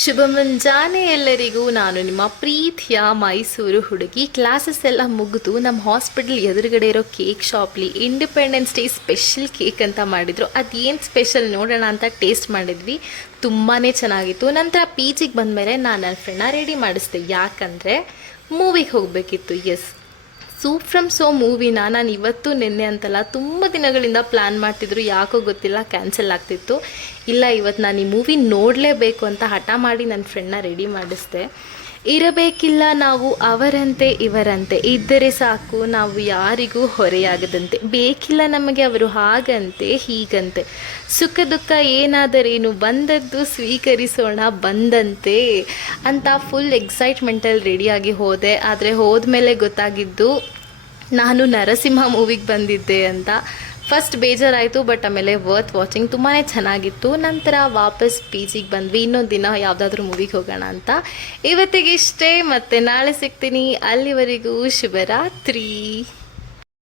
ಶುಭ ಮುಂಜಾನೆ ಎಲ್ಲರಿಗೂ. ನಾನು ನಿಮ್ಮ ಪ್ರೀತಿಯ ಮೈಸೂರು ಹುಡುಗಿ. ಕ್ಲಾಸಸ್ ಎಲ್ಲ ಮುಗಿದು ನಮ್ಮ ಹಾಸ್ಪಿಟಲ್ ಎದುರುಗಡೆ ಇರೋ ಕೇಕ್ ಶಾಪ್ಲಿ ಇಂಡಿಪೆಂಡೆನ್ಸ್ ಡೇ ಸ್ಪೆಷಲ್ ಕೇಕ್ ಅಂತ ಮಾಡಿದರು. ಅದೇನು ಸ್ಪೆಷಲ್ ನೋಡೋಣ ಅಂತ ಟೇಸ್ಟ್ ಮಾಡಿದ್ವಿ. ತುಂಬಾ ಚೆನ್ನಾಗಿತ್ತು. ನಂತರ ಪಿ ಜಿಗೆ ಬಂದಮೇಲೆ ನಾನು ನನ್ನ ಫ್ರೆಂಡ್ನ ರೆಡಿ ಮಾಡಿಸ್ದೆ. ಯಾಕಂದರೆ ಮೂವಿಗೆ ಹೋಗಬೇಕಿತ್ತು. ಎಸ್, ಸೂಪ್ ಫ್ರಮ್ ಸೋ ಮೂವಿನ ನಾನು ಇವತ್ತು ನಿನ್ನೆ ಅಂತಲ್ಲ ತುಂಬ ದಿನಗಳಿಂದ ಪ್ಲ್ಯಾನ್ ಮಾಡ್ತಿದ್ರು. ಯಾಕೋ ಗೊತ್ತಿಲ್ಲ, ಕ್ಯಾನ್ಸಲ್ ಆಗ್ತಿತ್ತು. ಇಲ್ಲ, ಇವತ್ತು ನಾನು ಈ ಮೂವಿ ನೋಡಲೇಬೇಕು ಅಂತ ಹಠ ಮಾಡಿ ನನ್ನ ಫ್ರೆಂಡ್ನ ರೆಡಿ ಮಾಡಿಸ್ದೆ. ಇರಬೇಕಿಲ್ಲ ನಾವು ಅವರಂತೆ ಇವರಂತೆ, ಇದ್ದರೆ ಸಾಕು ನಾವು ಯಾರಿಗೂ ಹೊರೆಯಾಗದಂತೆ, ಬೇಕಿಲ್ಲ ನಮಗೆ ಅವರು ಹಾಗಂತೆ ಹೀಗಂತೆ, ಸುಖ ದುಃಖ ಏನಾದರೇನು ಬಂದದ್ದು ಸ್ವೀಕರಿಸೋಣ ಬಂದಂತೆ ಅಂತ ಫುಲ್ ಎಕ್ಸೈಟ್ಮೆಂಟಲ್ಲಿ ರೆಡಿಯಾಗಿ ಹೋದೆ. ಆದರೆ ಹೋದ್ಮೇಲೆ ಗೊತ್ತಾಗಿದ್ದು ನಾನು ನರಸಿಂಹ ಮೂವಿಗೆ ಬಂದಿದ್ದೆ ಅಂತ. ಫಸ್ಟ್ ಬೇಜಾರಾಯಿತು, ಬಟ್ ಆಮೇಲೆ ವರ್ತ್ ವಾಚಿಂಗ್, ತುಂಬಾ ಚೆನ್ನಾಗಿತ್ತು. ನಂತರ ವಾಪಸ್ ಪಿ ಜಿಗೆ ಬಂದ್ವಿ. ಇನ್ನೊಂದು ದಿನ ಯಾವುದಾದ್ರೂ ಮೂವಿಗೆ ಹೋಗೋಣ ಅಂತ. ಇವತ್ತಿಗೆ ಇಷ್ಟೇ, ಮತ್ತು ನಾಳೆ ಸಿಗ್ತೀನಿ. ಅಲ್ಲಿವರೆಗೂ ಶುಭರಾತ್ರಿ.